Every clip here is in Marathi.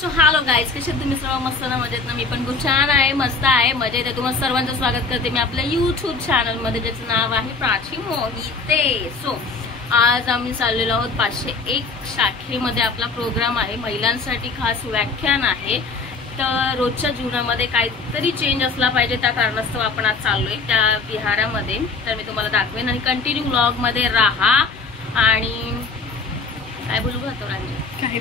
सो हॅलो गाईज, कसे तुम्ही सर्व? मस्त ना, मजेत ना? मी पण खूप छान आहे, मस्त आहे, मजेत आहे. तुम्हाला सर्वांचं स्वागत करते मी आपल्या यूट्यूब चॅनल मध्ये, ज्याचं नाव आहे प्राची मोहिते. सो आज आम्ही चाललेलो आहोत 501 शाखेमध्ये. आपला प्रोग्राम आहे, महिलांसाठी खास व्याख्यान आहे. तर रोजच्या जीवनामध्ये काहीतरी चेंज असला पाहिजे, त्या कारणास्तव आपण आज चाललोय त्या विहारामध्ये. तर मी तुम्हाला दाखवेन आणि कंटिन्यू व्लॉग मध्ये राहा. आणि काय बोलू घातो रांजी काय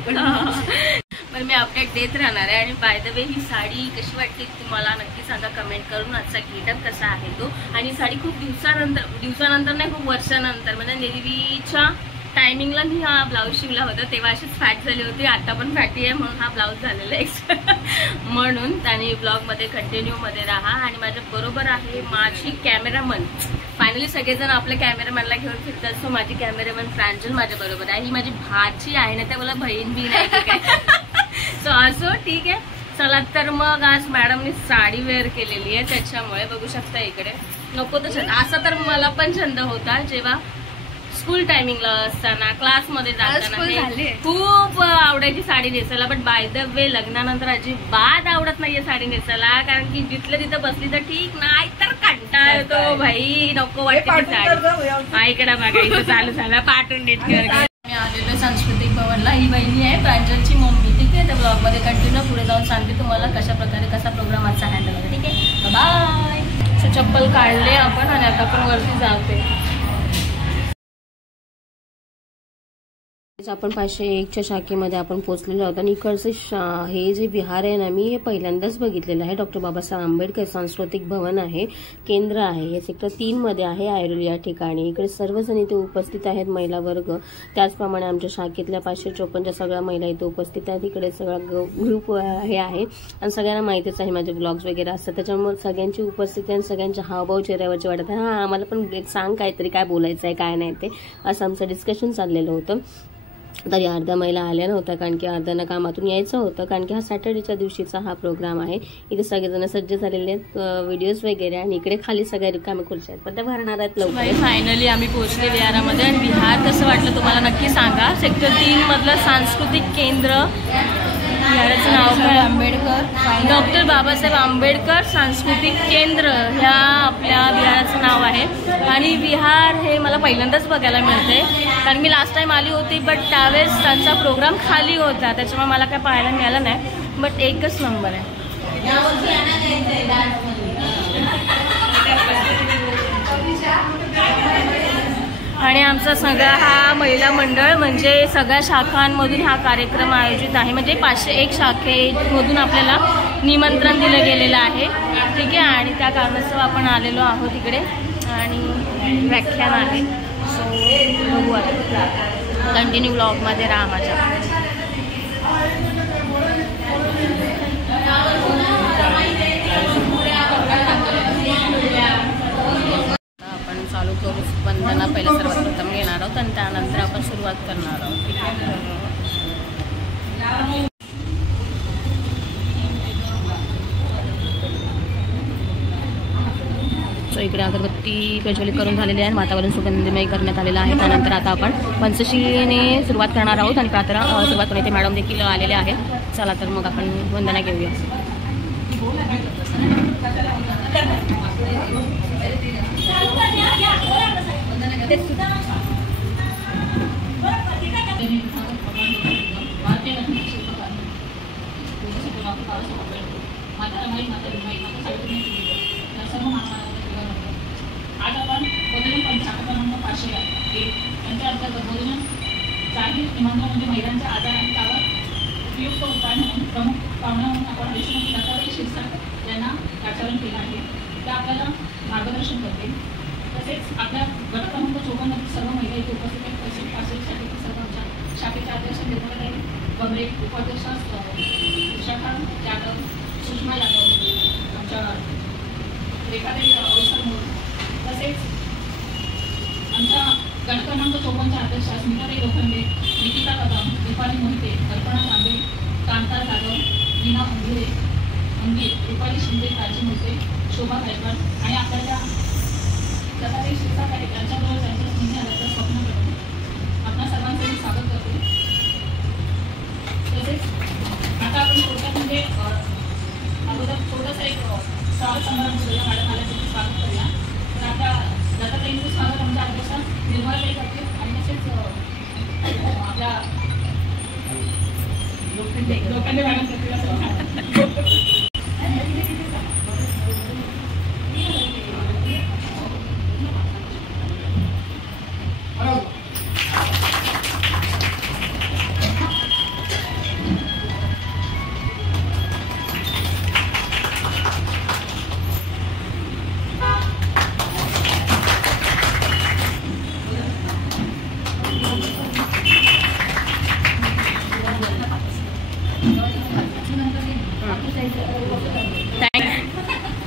पण मी अपडेट देत राहणार आहे. आणि बाय द वे, ही साडी कशी वाटते तुम्हाला नक्की सांगा कमेंट करून. आजचा गेटअप कसा आहे तो. आणि साडी खूप दिवसानंतर नाही, खूप वर्षानंतर, म्हणजे नेहमीच्या टायमिंगला मी हा ब्लाऊज शिवला होता तेव्हा अशीच फॅट झाली होती. आता पण फॅटी आहे म्हणून हा ब्लाऊज झालेला आहे म्हणून. त्याने ब्लॉग मध्ये कंटिन्यू मध्ये राहा. आणि माझ्या बरोबर आहे माझी कॅमेरामन. फायनली सगळेजण आपल्या कॅमेरामॅनला घेऊन फिरतात. सो माझी कॅमेरामॅन प्रांजल माझ्या बरोबर आहे. ही माझी भाची आहे ना, त्या मला बहीण बी नाही काय सो असो ठीक आहे. चला तर मग आज मॅडमनी साडी वेअर केलेली आहे, त्याच्यामुळे बघू शकता इकडे. नको तर छंद असा तर मला पण छंद होता जेव्हा स्कूल टायमिंगला असताना, क्लासमध्ये जाताना खूप आवडायची साडी नेसायला. बट बाय द वे लग्नानंतर अजिबात आवडत नाहीये साडी नेसायला. कारण की जिथलं तिथं बसली तर ठीक, नाही तर कंटाळा येतो भाई, नको वाटते साडी. ऐकडा बघा, इथं चालू झाला पाठवून नीट कर. मी आलेलो सांस्कृतिक भवनला. ही बहिणी आहे प्रांजलची मम्मी. ठीक आहे, त्या ब्लॉग मध्ये कंटिन्यू पुढे जाऊन सांगते तुम्हाला कशा प्रकारे कसा प्रोग्राम आजचा हँडल होता. ठीक आहे, बाय. सो चप्पल काढले आपण आणि आता आपण वरती जाते. आपण 501च्या शाखेमध्ये आपण पोहोचलेलो आहोत. आणि इकडचं हे जे विहार आहे ना, मी हे पहिल्यांदाच बघितलेलं आहे. डॉक्टर बाबासाहेब आंबेडकर सांस्कृतिक भवन आहे, केंद्र आहे. हे सेक्टर 3 मध्ये आहे, ऐरोली या ठिकाणी. इकडे सर्वजण इथे उपस्थित आहेत, महिला वर्ग. त्याचप्रमाणे आमच्या शाखेतल्या 554च्या सगळ्या महिला इथे उपस्थित आहेत. इकडे सगळा ग्रुप हे आहे आणि सगळ्यांना माहितीच आहे माझे ब्लॉग्स वगैरे असतात, त्याच्यामुळे सगळ्यांची उपस्थिती आणि सगळ्यांचे हावभाव चेहऱ्यावरचे वाटत आहे. हा, आम्हाला पण सांग काहीतरी, काय बोलायचं आहे काय नाही ते, असं आमचं डिस्कशन चाललेलं होतं. तरी अर्ध्या महिला आल्या नव्हत्या, कारण की अर्ध्यांना कामातून यायचं होतं. कारण की हा सॅटर्डेच्या दिवशीचा हा प्रोग्राम आहे. इथे सगळेजण सज्ज झालेले आहेत, व्हिडिओज वगैरे. आणि इकडे खाली सगळ्या रिकामे खुर्च्या आहेत, पण त्या भरणार आहेत लवकर. फायनली आम्ही पोहोचले विहारामध्ये. आणि विहार कसं वाटलं तुम्हाला नक्की सांगा. सेक्टर 3 मधलं सांस्कृतिक केंद्र, विहाराचं नाव काय? आंबेडकर, डॉक्टर बाबासाहेब आंबेडकर सांस्कृतिक केंद्र ह्या आपल्या विहाराचं नाव आहे. आणि विहार हे मला पहिल्यांदाच बघायला मिळते, कारण मी लास्ट टाइम आली होती, बट त्यावेळेस त्यांचा प्रोग्राम खाली होता, त्याच्यामुळे मला काय पाहायला मिळालं नाही. बट एकच नंबर आहे. आणि आमचा सगळा हा महिला मंडळ, म्हणजे सगळ्या शाखांमधून हा कार्यक्रम आयोजित आहे. म्हणजे 501 शाखेमधून आपल्याला निमंत्रण दिलं गेलेलं आहे. ठीक आहे, आणि त्या कारणास्तव आपण आलेलो आहोत इकडे. आणि व्याख्यान आहे. सो बघू आता, कंटिन्यू ब्लॉगमध्ये राहा माझ्या. आपण चालू करू. वंदना पहिल्या सर्वात प्रथम घेणार आहोत आणि त्यानंतर आपण सुरुवात करणार आहोत. ठीक आहे. सो इकडे अगरबत्ती प्रज्वलित करून झालेली आहे, वातावरण सुगंधमय करण्यात आलेलं आहे. त्यानंतर आता आपण पंचशीने सुरुवात करणार आहोत. आणि प्रार्थना सुरुवात करून इथे मॅडम देखील आलेले आहेत. चला तर मग आपण वंदना घेऊया. आज आपण बोलून पंचायत क्रमांक 501 त्यांच्या अंतर्गत बोलून जाहीर निबंध म्हणजे महिलांच्या आजार आणि त्यावर उपयुक्त उपाय म्हणून प्रमुख पाहुण्या म्हणून आपण देशमुख दत्ताबाई शिरसाट यांना आचरण केलं आहे. ते आपल्याला मार्गदर्शन करते. तसेच आपल्या गट क्रमांक 54 मधील सर्व महिला इथे उपस्थित आहेत. तसेच 501 शाखेतील सर्व आमच्या शाखेच्या अध्यक्ष निर्मलाताई गमरे, उपाध्यक्ष विशाखा यादव, सुषमा यादव, आमच्या रेखाताई अवसर, तसेच आमच्या गट क्रमांक 54च्या अध्यक्ष स्मिताताई लोखंडे, निकिता कदम, दीपाली मोहिते, कल्पना तांबे, कांता जाधव, मीना अंगिरे, रुपाली शिंदे, काळजी मोहिते, शोभा गायकवाड आणि आपल्याला दत्ताबाई शिरसाट आहे त्यांच्याबरोबर त्यांच्या स्नेही आल्याचं स्वप्न करते. आपल्या सर्वांचं स्वागत करते. तसेच आता त्याच्यामध्ये अगोदर थोडंसं एक स्वागत समारंभ करूया. मॅडम आल्यासाठी स्वागत करूया. तर आता दत्ताताईंचं स्वागत आमच्या अध्यक्षा निर्मलाताई करतील आणि तसेच आपल्या लोखंडे मॅडम करतील असं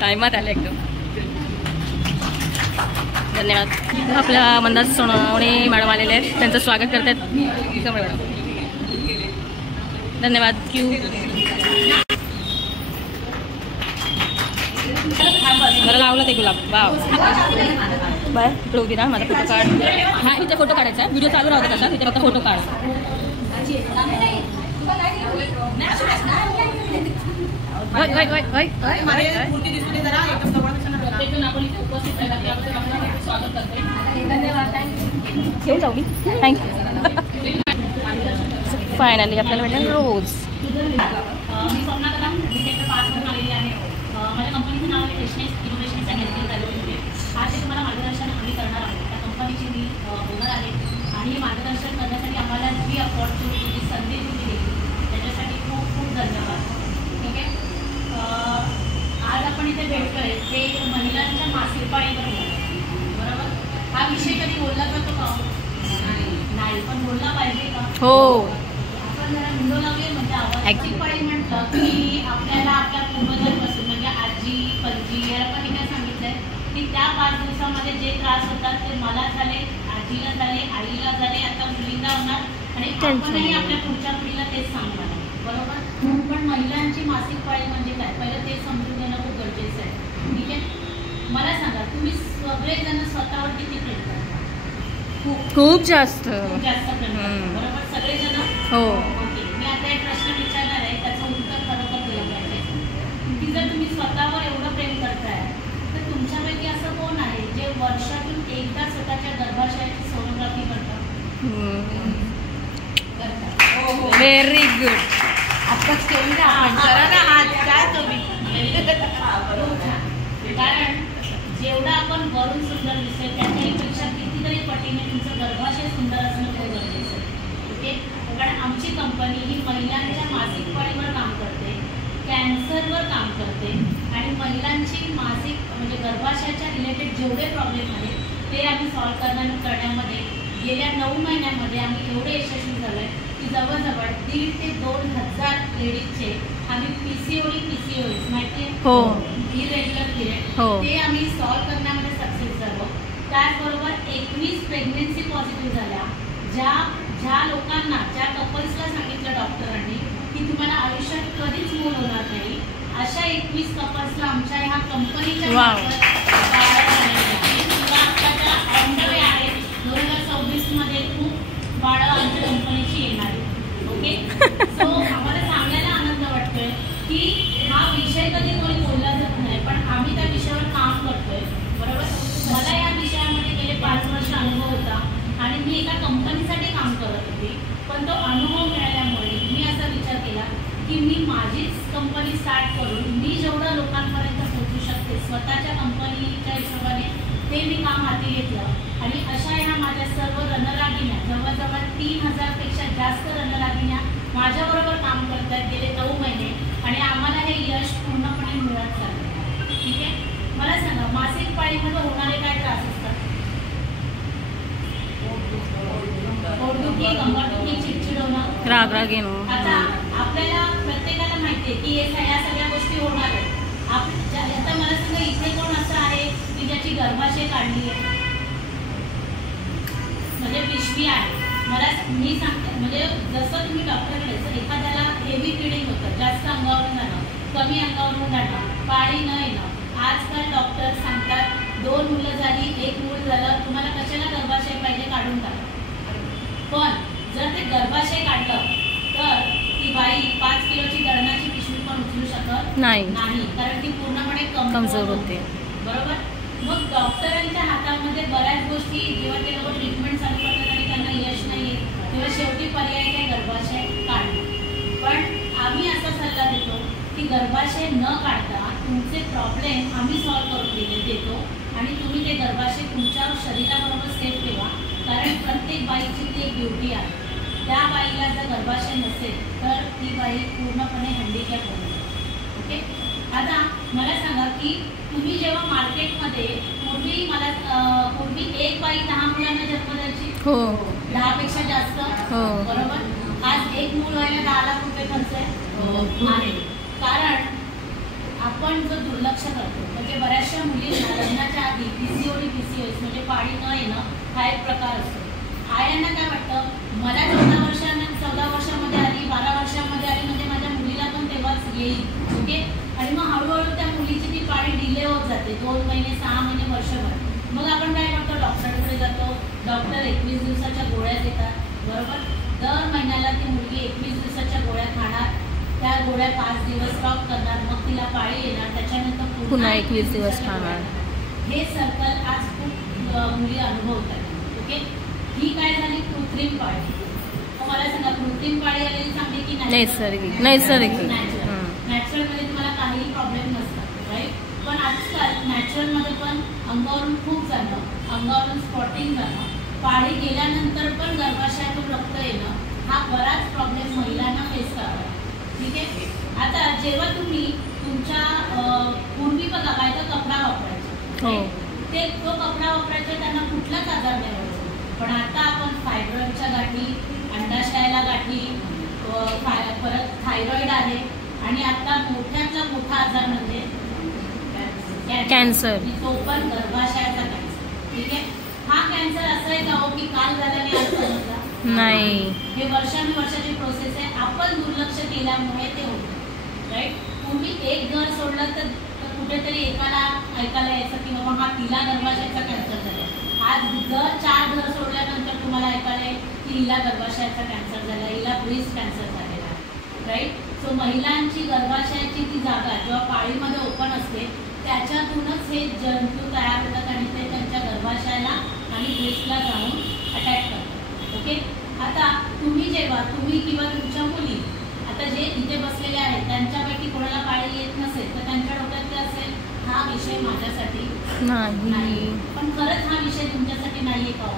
टायमात आले एकदम. धन्यवाद. आपल्या मंदार सोनवणे मॅडम आलेले आहेत, त्यांचं स्वागत करतात मॅडम. धन्यवाद. क्यू बरं लावलं ते गुलाब. Wow bye. इकडे उभी ना, माझा फोटो काढ. हा इथे फोटो काढायचा आहे. व्हिडिओ चालू राहतो तसा, तिथे फक्त फोटो काढ. घेऊन जाऊ मी. थँक्यू. फायनली आपल्याला भेटेल रोज. मी स्वप्ना कदम सेक्टर 5 मधून आलेली आहे. माझ्या कंपनीचं नाव आहे freshness innovations and health private limited. आज ते तुम्हाला मार्गदर्शन आम्ही करणार आहोत. त्या कंपनीची मी ओनर आहे आणि हे मार्गदर्शन करण्यासाठी आम्हाला जी अपॉर्च्युनिटी जी संधी तुम्ही दिली त्याच्यासाठी खूप खूप धन्यवाद. ठीक आहे. आज आपण इथे भेटतोय ते महिलांच्या मासिक पाळीवर बरोबर. हा विषय कधी बोलला जातो का? नाही, पण बोलला पाहिजे का? हो. आपण जरा विंडो लावूया. म्हणजे मासिक पाळी म्हटलं की आपल्याला आपल्या पूर्वजांपासून म्हणजे आजी पणजी याला पण काय सांगितलंय की त्या 5 दिवसामध्ये जे त्रास होतात ते मला झाले, आजीला झाले, आईला झाले, आता मुलींना होणार आणि आपणही आपल्या पुढच्या पिढीला तेच सांगणार बरोबर. पण महिलांची मासिक पाळी म्हणजे काय पहिलं ते समजून घेणं खूप गरजेचं आहे. ठीक आहे. मला सांगा तुम्ही सगळेजण स्वतःवर किती प्रेम करता? खूप जास्त प्रेम करता बरोबर सगळेजण. हो. मी आता एक प्रश्न विचारणार आहे, त्याचं उत्तर खरोखर दिलं पाहिजे की जर तुम्ही स्वतःवर एवढं प्रेम करताय तर तुमच्यापैकी असं कोण आहे जे वर्षातून एकदा स्वतःच्या गर्भाशयाची सोनोग्राफी करतात? Very good. आताच केली ना आपण. करा ना आज काय तुम्ही. कारण जेवढा आपण वरून सुंदर दिसतोय त्याच्यापेक्षा कितीतरी पटीने तुमचं गर्भाशय सुंदर असणं खूप गरजेचं आहे. ओके. कारण आमची कंपनी ही महिलांच्या मासिक पाळीवर काम करते, कॅन्सरवर काम करते आणि महिलांची मासिक म्हणजे गर्भाशयाच्या रिलेटेड जेवढे प्रॉब्लेम आहेत ते आम्ही सॉल्व्ह करण्यामध्ये गेल्या 9 महिन्यामध्ये आम्ही एवढे यशस्वी झालो आहे की जवळजवळ 1,500 ते 2,000 लेडीजचे आम्ही PCOS माहिती आहे हो इरेग्युलर पिरियड हो ते आम्ही सॉल्व्ह करण्यामध्ये सक्सेस झालो. त्याचबरोबर 21 प्रेग्नेन्सी पॉझिटिव्ह झाल्या. ज्या लोकांना ज्या कपल्सला सांगितलं डॉक्टरांनी की तुम्हाला आयुष्यात कधीच मूल होणार नाही अशा 21 कपल्सला आमच्या ह्या कंपनीच्या आत्ताच्या अंडरवे आहे 2026 मध्ये खूप बाळं आमच्या कंपनीची येणार आहे. ओके. सो आम्हाला सांगायला आनंद वाटतोय की हा विषय कधी कोणी बोलला जात नाही पण आम्ही त्या विषयावर काम करतोय बरोबर. मला या विषयामध्ये गेले 5 वर्ष अनुभव होता आणि मी एका कंपनीसाठी काम करत होते. पण तो अनुभव मिळाल्यामुळे मी असा विचार केला की मी माझीच कंपनी स्टार्ट करून मी जेवढं लोकांपर्यंत पोहोचू शकते स्वतःच्या कंपनीच्या हिशोबाने ते मी काम हाती घेतलं आणि अशा ह्या माझ्या सर्व रणरागिण्या जवळजवळ 3,000 पेक्षा जास्त रणरागिण्या माझ्याबरोबर काम करत आहेत गेले 9 महिने आणि आम्हाला हे यश पूर्णपणे मिळत चाललं. ठीक आहे. मला सांगा मासिक पाळीमध्ये होणारे काय त्रास असतात? पोटदुखी, कंबरदुखी, चिडचिड होणं, राग येणं. आता आपल्याला प्रत्येकाला माहिती आहे की या सगळ्या गोष्टी होणार आहेत. आता मला सांगा इथे कोण असं आहे की ज्याची गर्भाशय काढली आहे म्हणजे पिशवी आहे? मी सांगते म्हणजे जसं तुम्ही डॉक्टरकडे जर एखाद्याला हेवी ब्लिडिंग होतं, जास्त अंगावरून जाणं, कमी अंगावरून जाणं, पाळी न येणं, आजकाल डॉक्टर सांगतात 2 मुलं झाली 1 मूल झालं तुम्हाला कशाला गर्भाशय पाहिजे काढून टाका. पण जर ते गर्भाशय काढलं तर ती बाई 5 किलोची दळणाची पिशवी पण नाही, कारण ती पूर्णपणे कमजोर होते. बरोबर. मग डॉक्टरांच्या हातामध्ये बऱ्याच गोष्टी, जेव्हा ते लोक ट्रीटमेंट चालू करतात आणि त्यांना यश नाही येत, तेव्हा शेवटी पर्याय काय, गर्भाशय काढणे. पण आम्ही असा सल्ला देतो की गर्भाशय न काढता तुमचे प्रॉब्लेम आम्ही सॉल्व्ह करून देतो आणि तुम्ही ते गर्भाशय तुमच्या शरीराबरोबर सेफ ठेवा. कारण प्रत्येक बाईची ती एक ड्युटी आहे. त्या बाईला जर गर्भाशय नसेल तर ती बाई पूर्णपणे हँडिकॅप होईल. ओके. आता मला सांगा की तुम्ही जेव्हा मार्केटमध्ये पूर्वी एक बाई 10 मुलांना जन्म द्यायची, 10पेक्षा जास्त, बरोबर. आज एक मूल व्हायला 10 लाख रुपये खर्च आहे. कारण आपण जो दुर्लक्ष करतो, म्हणजे बऱ्याचशा मुलींना लग्नाच्या आधी PCOD PCOS म्हणजे पाळी न येणं हा एक प्रकार असतो. आयांना काय वाटतं, मला 14 वर्षामध्ये आली, 12 वर्षामध्ये आली, म्हणजे माझ्या मुलीला पण तेव्हाच येईल. ओके. आणि मग हळूहळू त्या मुलीची ती पाळी डिले होत जाते, 2 महिने, 6 महिने, वर्षभर. मग आपण काय करतो, डॉक्टरकडे जातो. डॉक्टर 21 दिवसाच्या गोळ्या देतात, बरोबर. दर महिन्याला ती मुलगी 21 दिवसाच्या गोळ्या खाणार. त्या गोळ्या 5 दिवस स्टॉप करणार, मग तिला पाळी येणार, त्याच्यानंतर पुन्हा 21 दिवस खाणार. हे सर्कल आज खूप मुली अनुभवतात. ओके. ही काय झाली, कृत्रिम पाळी. मला सांगा, कृत्रिम पाळी आलेली चांगली की नैसर्गिक? नॅचरलमध्ये तुम्हाला काहीही प्रॉब्लेम नसतात, राईट. पण आजकाल नॅचरलमध्ये पण अंगावरून खूप जाणं, अंगावरून स्पॉटिंग जाणं, पाळी गेल्यानंतर पण गर्भाशयातून रक्त येणं, हा बराच प्रॉब्लेम महिलांना फेस करावा. ठीक आहे. आता जेव्हा तुम्ही तुमच्या पूर्वी बघा बायका कपडा वापरायचा, ते तो कपडा वापरायचा त्यांना कुठलाच आजार नाही व्हायचा. पण आता आपण फायब्रॉइडच्या गाठी, अंडाशयाला गाठी, परत थायरॉइड आहे, आणि आता मोठ्यातला मोठा आजार म्हणजे कॅन्सर. तो पण गर्भाशयाचा कॅन्सर. ठीक आहे. हा कॅन्सर असं आहे का हो की काल झाला आणि आज समजला? नाही. हे वर्षानुवर्षाची प्रोसेस आहे. आपण दुर्लक्ष केल्यामुळे ते होतं, राईट. पूर्वी एक घर सोडलं तर कुठेतरी एकाला ऐकायला यायचं की बाबा हा तिला गर्भाशयाचा कॅन्सर झाला. आज दर 4 घर सोडल्यानंतर तुम्हाला ऐकायला येईल की हिला गर्भाशयाचा कॅन्सर झाला, हिला ब्रेस्ट कॅन्सर झालेला, राईट. सो महिलांची गर्भाशयाची ती जागा जेव्हा पाळीमध्ये ओपन असते त्याच्यातूनच हे जंतू तयार होतात आणि ते त्यांच्या गर्भाशयाला आणि ब्रेस्टला जाऊन अटॅक करतात. ओके. आता तुम्ही किंवा तुमच्या मुली, आता जे इथे बसलेले आहेत त्यांच्यापैकी कोणाला पाळी येत नसेल तर त्यांच्या डोक्यात काय असेल, हा विषय माझ्यासाठी नाही. पण खरंच हा विषय तुमच्यासाठी नाहीये का?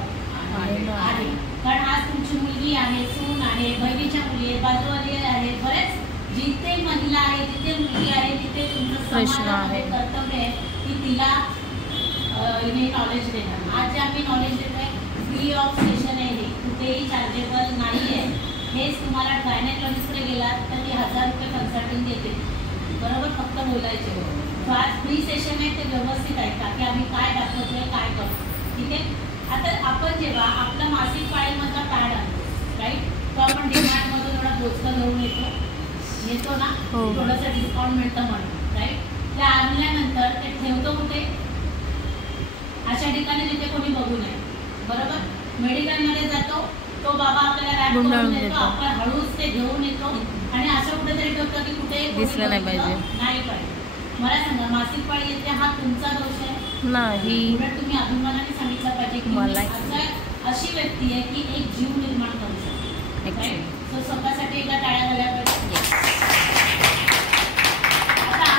आहे. कारण आज तुमची मुलगी आहे, सून आहे, बहिणीच्या मुली आहेत, बाजूवाली आहे, बरेच जिथे महिला आहे, जिथे मुलगी आहे, तिथे तुमचं समाजामध्ये कर्तव्य आहे की तिला हे नॉलेज देणं. आज जे आम्ही नॉलेज देतोय फ्री ऑफ सेशन आहे, हे कुठेही चार्जेबल नाही आहे. हेच तुम्हाला गायनेकॉलॉजिस्टकडे गेलात तर ती 1000 रुपये कन्सल्टिंग देते, बरोबर. फक्त बोलायचे. सो आज फ्री सेशन आहे, ते व्यवस्थित आहे का की आम्ही काय दाखवतोय, काय करतो. ठीक आहे. आता आपण जेव्हा आपला मासिक पाळीमधला पॅड आणतो, राईट, तो आपण डिमार्टमधून थोडा बोचकं घेऊन येतो ना, थोडंसं डिस्काउंट मिळतं म्हणून, राईट. ते आणल्यानंतर ते ठेवतो कुठे, अशा ठिकाणी जिथे कोणी बघू नये, बरोबर. मेडिकलमध्ये जातो, तो बाबा आपल्याला रॅप करून देतो, आपण हळूच ते घेऊन येतो आणि असं कुठेतरी ठेवतो की कुठे दिसलं नाही पाहिजे. मला सांगा, मासिक पाळी येते हा तुमचा दोष आहे? नाही. तुम्ही अभिमानाने सांगितलं पाहिजे की मला अशी व्यक्ती आहे की एक जीव निर्माण करू शकते. तो स्वतःसाठी एकदा टाळ्या झाल्या पाहिजे. आता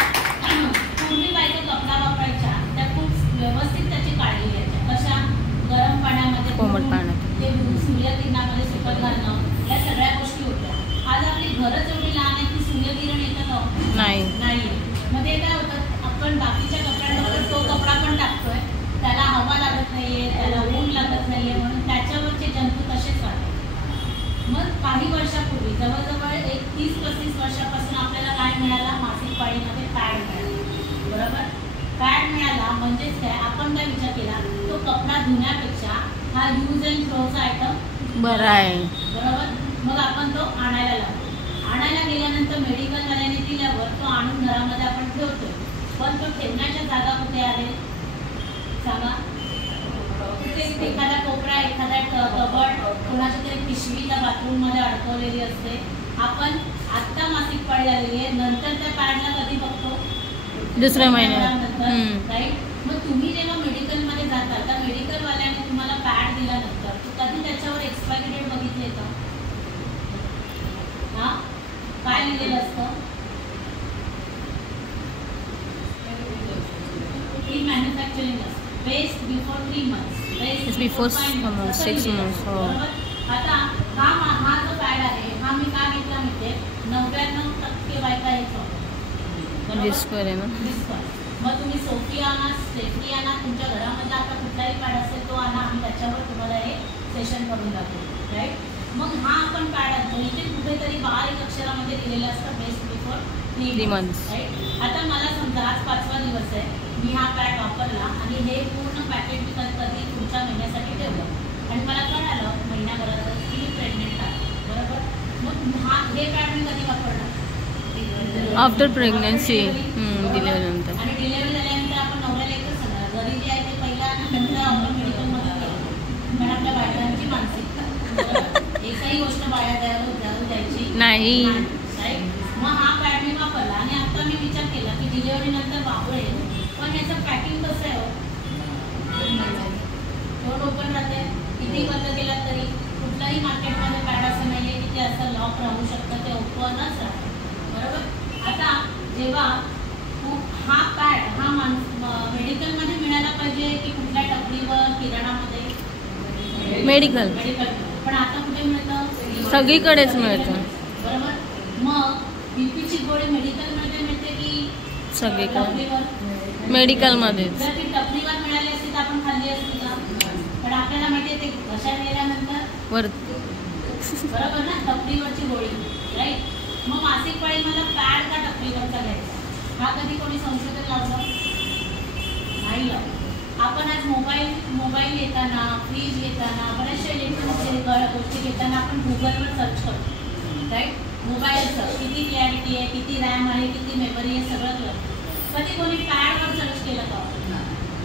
पूर्वी बायका कपडा वापरायच्या, त्या खूप व्यवस्थित त्याची काळजी घ्यायच्या. कशा? गरम पाण्यामध्ये, कोमट पाण्यात, ते सूर्यकिरणामध्ये सुकत घालणं, या सगळ्या गोष्टी होत्या. आज आपली घरच एवढी लहान आहे की सूर्यकिरण येतं नाही. मग ते काय होतं, आपण बाकीच्या कपड्यांवर तो कपडा पण टाकतोय, त्याला हवा लागत नाहीये, त्याला ऊन लागत नाहीये, म्हणून त्याच्यावरचे जंतू तसेच वाढतात. मग काही वर्षापूर्वी, जवळजवळ 30-35 वर्षापासून आपल्याला काय मिळाला, मासिक पाळीमध्ये पॅड मिळाला, बरोबर. पॅड मिळाला म्हणजेच काय, आपण काय विचार केला, तो कपडा धुण्यापेक्षा हा यूज अँड थ्रोचा आयटम बरा आहे, बरोबर. मग आपण तो आणायला लागतो. आणायला गेल्यानंतर मेडिकलवाल्याने दिल्यावर तो आणून घरामध्ये आपण ठेवतोय, पण तो ठेवण्याच्या जागा कुठे आहे सांगा? कुठे एखादा कोपरा, एखादा कबड, कोणाच्या तरी पिशवीला बाथरूममध्ये अडकवलेली असते. आपण आता मासिक पाळी आलेली आहे, नंतर त्या पॅडला कधी बघतो? दुसऱ्या महिन्यात. राईट. मग तुम्ही जेव्हा मेडिकलमध्ये जाता त्या मेडिकलवाल्याने तुम्हाला पॅड दिल्यानंतर कधी त्याच्यावर एक्सपायरी डेट बघितली का? हा, काय लिहिलेलं असतं? ही मॅन्युफॅक्चरिंग असतं. Best before 3 months. It's before 6 months. आता हा जो पॅड आहे हा मी का घेतला माहिती आहे? 99% बायका हेच वापरतात. डिस्पर आहे ना. मग तुम्ही सोफी आणा, स्टेफनी आणा, तुमच्या घरामध्ये आता कुठलाही पॅड असेल तो आणा, आम्ही त्याच्यावर तुम्हाला हे सेशन करून दाखवू. राईट. मग हा आपण पॅड आणतो, इथे कुठेतरी बारीक अक्षरामध्ये दिलेलं असतं बेस्ट बिफोर 3 months. राईट. आता मला समजा आज 5वा दिवस आहे, मी हा पॅड वापरला आणि हे पूर्ण पॅकेट मी कधी पुढच्या महिन्यासाठी ठेवलं आणि मला कळालं महिन्याभरातच की मी प्रेग्नेंट आहे. बरोबर. मग हे पॅड मी कधी वापरणार? आफ्टर प्रेग्नन्सी, डिलिव्हरीनंतर. आणि डिलिव्हरी झाल्यानंतर आपण नवऱ्याला एकच सांगणार, घरी जे आहे ते पहिला नंतर आपण मेडिकलमध्ये गेलो. पण आपल्या बायकांची मानसिकता एकही गोष्ट बाहेर जाऊ द्यायची नाही. राईट. मग हा पॅड मी वापरला आणि आता मी विचार केला की डिलिव्हरीनंतर वापरेल, पण याचं पॅकिंग कसं आहे? डोर ओपन राहते, किती बंद केला तरी. कुठलाही मार्केटमध्ये पॅड असं नाही आहे की ते असं लॉक राहू शकतं, ते ओपनच राहतं. बरोबर. आता जेव्हा हा पॅड हा मेडिकलमध्ये मिळायला पाहिजे की कुठल्या टपरीवर, किराणामध्ये? मेडिकल. पण आता कुठे मिळतं? सगळीकडेच मिळतं. बरोबर. मग बीपीची गोळी मेडिकलमध्ये मिळते की सगळीकडे? मेडिकलमध्येच. जर ती टपरीवर मिळाली असती तर आपण खाल्ली असती का? पण आपल्याला माहिती आहे ते कशा गेल्यानंतर बरोबर ना, टपरीवरची गोळी. राईट. मग मासिक पाळी मला पॅड का टपरीवरचा घ्यायचा? हा कधी कोणी संशोधन लावलं नाही. आपण आज मोबाईल घेताना, फ्रीज घेताना, बऱ्याचशा इलेक्ट्रॉनिक गोष्टी घेताना आपण गुगलवर सर्च करतो. राईट. मोबाईलचं किती क्लॅरिटी आहे, किती रॅम आहे, किती मेमरी आहे, सगळं कळतं. कधी कोणी पॅडवर सर्च केलं का?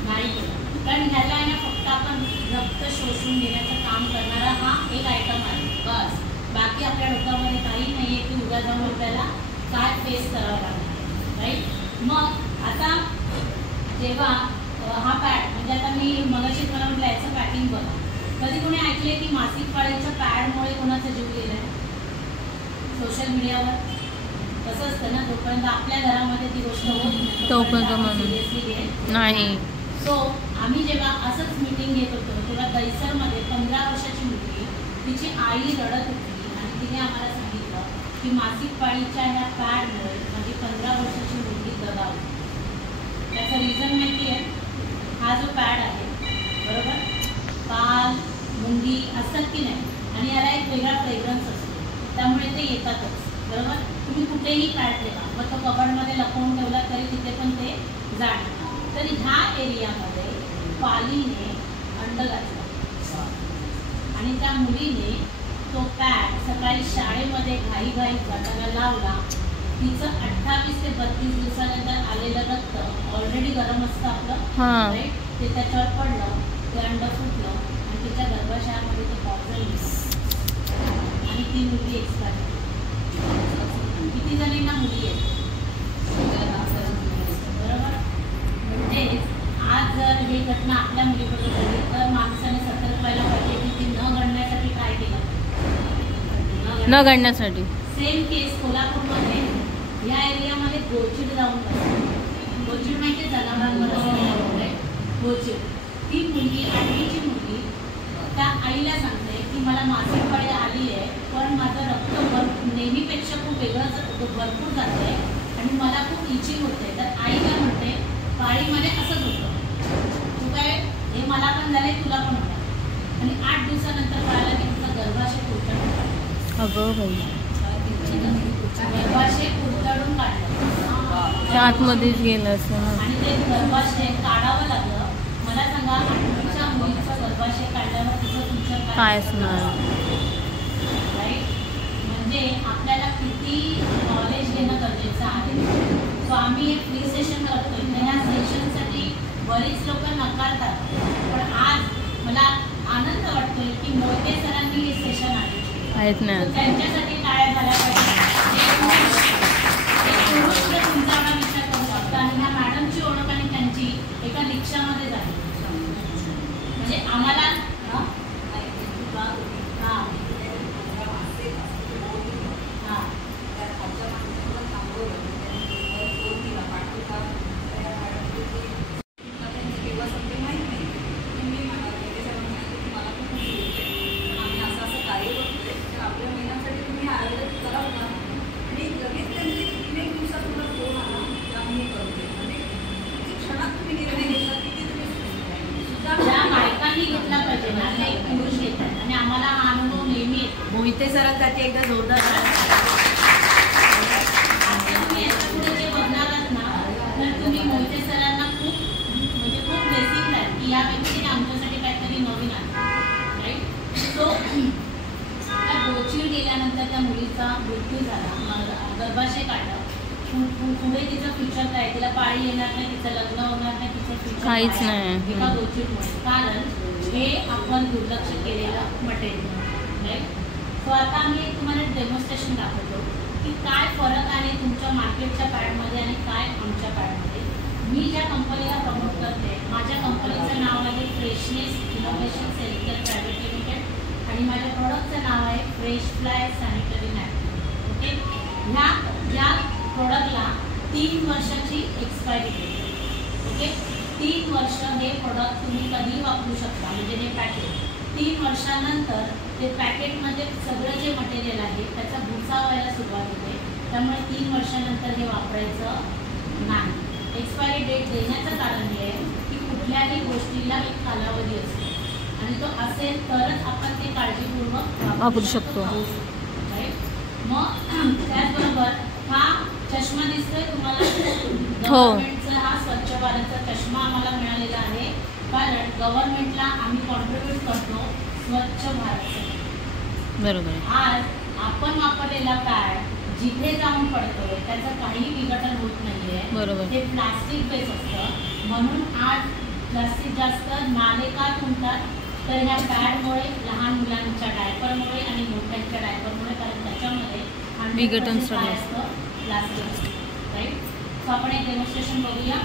नाही केलं. कारण ह्याला आहे ना फक्त आपण रक्त शोषून घेण्याचं काम करणारा हा एक आयटम आहे बस. बाकी आपल्या डोक्यामध्ये काही नाही आहे की उद्या जाऊन आपल्याला काय फेस करावं लागणार. राईट. मग आता जेव्हा हा पॅड म्हणजे आता मी मगाशी मला म्हटलं याचं पॅकिंग बघा. कधी कोणी ऐकले की मासिक पाळीच्या पॅडमुळे कोणाचा जीव गेला आहे? सोशल मीडियावर कसं असतं ना, जोपर्यंत आपल्या घरामध्ये ती गोष्ट होत सिरियसली नाही. सो आम्ही जेव्हा असंच मीटिंग घेत होतो तेव्हा दैसरमध्ये 15 वर्षाची मुलगी, तिची आई रडत होती आणि तिने आम्हाला सांगितलं की मासिक पाळीच्या ह्या पॅडमुळे माझी 15 वर्षाची मुलगी दगावली. त्याचं रिझन माहिती आहे? हा जो पॅड आहे बरोबर, पाल मुंगी असतात की नाही, आणि याला एक वेगळा फ्रेग्रन्स असतो, त्यामुळे ते येतातच. बरोबर. तुम्ही कुठेही पॅड ठेवा, मग तो कबडमध्ये लपवून ठेवला तरी तिथे पण ते जाणार. तर ह्या एरियामध्ये पालीने अंड घातलं आणि त्या मुलीने तो पॅड सकाळी शाळेमध्ये घाईघाईत जाताना लावला. तिचं 28 ते 32 दिवसानंतर आलेलं रक्त ऑलरेडी गरम असतं आपलं, राईट, ते त्याच्यावर पडलं, ते अंड फुटलं आणि तिच्या गर्भाशयामध्ये ते पॉइझन आणि ती मुलगी एक्सपायर. किती जणींना मुली आहेत? बरोबर. म्हणजे आज जर ही घटना आपल्या मुलीबरोबर घडली तर माणसाने सतर्क व्हायला पाहिजे की ती न घडण्यासाठी काय केलं? न घडण्यासाठी. सेम केस कोल्हापूरमध्ये या एरियामध्ये गोचिड जाऊन बसली. गोचिड माहिती आहे जनावरांवर गोचिड. ती मुलगी 8वीची मुलगी त्या आईला सांगते की मला मासिक पाळी आली आहे, पण माझं रक्त नेहमीपेक्षा खूप वेगळं भरपूर जातं आहे आणि मला खूप इचिंग होते. तर आई काय म्हणते, पाळीमध्ये असंच होतं, तू काय हे मला पण झालंय तुला पण होणार. आणि 8 दिवसानंतर कळालं की तिचा गर्भाशय कुरतडून काढलं. अगं बाई. गर्भाशय कुरतडून काढलं, आतमध्येच गेलं असं आणि ते गर्भाशय काढावं लागलं. मला सांगा, 8वीच्या मुलीचं गर्भाशय काढल्यावर तिचं तुमचं काय असणार? राईट. म्हणजे आपल्याला किती नॉलेज घेणं गरजेचं आहे. सो आम्ही एक फ्री सेशन करतोय, तर ह्या सेशनसाठी बरीच लोक नकारतात, पण आज मला आनंद वाटतोय की मोहिते सरांनी हे सेशन आहे आहेत ना, त्यांच्यासाठी टाळ्या झाल्या पाहिजे. मोहिते सरांसाठी एकदा जोरदार तुम्ही याच्या पुढे जे बघणार आहात ना, तर तुम्ही मोहिते सरांना खूप म्हणजे खूप बेसिक आहे की या व्यक्तीने आमच्यासाठी काहीतरी नवीन आहे, राईट. सो त्या बोचीवर गेल्यानंतर त्या मुलीचा मृत्यू झाला, गर्भाशय काढलं. पुढे तिचं फ्युचर काय, तिला पाळी येणार नाही, तिचं लग्न होणार नाही, तिचं फ्युचर काहीच नाही. एका बोचीमुळे, कारण हे आपण दुर्लक्ष केलेलं मटेरियल, राईट. सो आता आम्ही तुम्हाला डेमॉन्स्ट्रेशन दाखवतो की काय फरक आहे तुमच्या मार्केटच्या पॅडमध्ये आणि काय आमच्या पॅडमध्ये. मी ज्या कंपनीला प्रमोट करते, माझ्या कंपनीचं नाव आहे freshness innovation cellular private limited आणि माझ्या प्रॉडक्टचं नाव आहे fresh fly sanitary napkin. Okay, ह्या प्रोडक्टला 3 वर्षाची एक्सपायरी डेट. ओके, 3 वर्ष हे प्रोडक्ट तुम्ही कधीही वापरू शकता. म्हणजे हे पॅकेट 3 वर्षानंतर ते पॅकेटमध्ये सगळं जे मटेरियल आहे त्याचा भुसा व्हायला सुरुवात होते. त्यामुळे 3 वर्षानंतर हे वापरायचं नाही. एक्सपायरी डेट देण्याचं कारण हे आहे की कुठल्याही गोष्टीला एक कालावधी असतो आणि तो असेल तरच आपण ते काळजीपूर्वक वापरू शकतो. राईट. मग त्याचबरोबर हा चष्मा दिसतोय तुम्हाला, गव्हर्नमेंटचा हा स्वच्छ भारतचा चष्मा आम्हाला मिळालेला आहे, कारण गव्हर्नमेंटला आम्ही कॉन्ट्रीब्यूट करतो स्वच्छ भारत. बरोबर. आज आपण वापरलेला पॅड जिथे जाऊन पडतोय त्याचं काही विघटन होत नाहीये. बरोबर. ते प्लास्टिक बेस असतं, म्हणून आज जास्तीत जास्त नाले का तुंबतात, तर ह्या पॅडमुळे, लहान मुलांच्या डायपरमुळे आणि मोठ्यांच्या डायपरमुळे, कारण त्याच्यामध्ये विघटन काय असतं, प्लास्टिक असतं, राईट. सो आपण एक डेमॉन्स्ट्रेशन बघूया.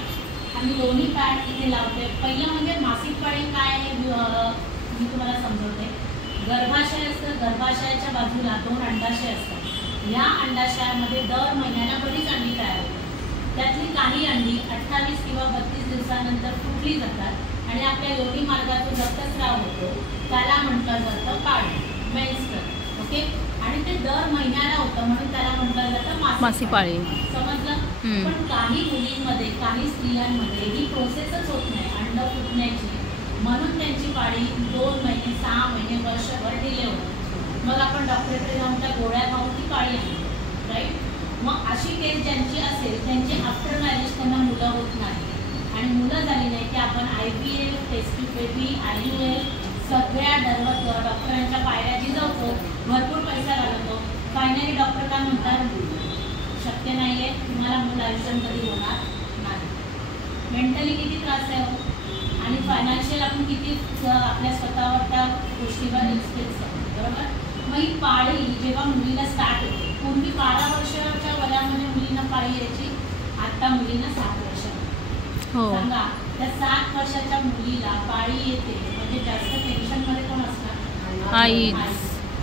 आम्ही दोन्ही पॅड इथे लावते. पहिलं म्हणजे मासिक पाळी काय आहे मी तुम्हाला समजवते. गर्भाशय असतं, गर्भाशयाच्या बाजूला 2 अंडाशय असतात. या अंडाशयामध्ये दर महिन्याला बरीच अंडी तयार होतात. त्यातली काही अंडी 28 किंवा 32 दिवसानंतर फुटली जातात आणि आपल्या योनी मार्गातून रक्तस्राव होतो. त्याला म्हटलं जातं पाळी, मेन्स्ट्रुअल. ओके, आणि ते दर महिन्याला होतं म्हणून त्याला म्हटलं जातं मासिक पाळी. समजलं. पण काही मुलींमध्ये, काही स्त्रियांमध्ये ही प्रोसेसच होत नाही अंड फुटण्याची, म्हणून त्यांची पाळी 2 महिने, 6 महिने, वर्षभर डिले होते. मग आपण डॉक्टरकडे जाऊन त्या गोळ्या खाऊन ती पाळी आणतो, राईट. मग अशी केस ज्यांची असेल त्यांची आफ्टर मॅरेज त्यांना मुलं होत नाही आणि मुलं झाली नाही की आपण IVF, test tube baby, IUL सगळ्या डॉक्टरांच्या पायऱ्या झिजवतो, भरपूर पैसा घालवतो. फायनली डॉक्टर काय म्हणतात, शक्य नाही आहे, तुम्हाला मूल आयुष्यात कधी होणार नाही. मेंटली किती त्रास आहे हो, आणि फायनान्शियल आपण किती आपल्या स्वतःवर त्या गोष्टीवर एक्सपेन्स करतो, बरोबर. मग ही पाळी जेव्हा मुलीला स्टार्ट होते, पूर्वी 12 वर्षाच्या वयामध्ये मुलींना पाळी यायची, आता मुलींना 7 वर्ष. सांगा, त्या 7 वर्षाच्या मुलीला पाळी येते म्हणजे जास्त टेन्शनमध्ये कोण असणार, आई.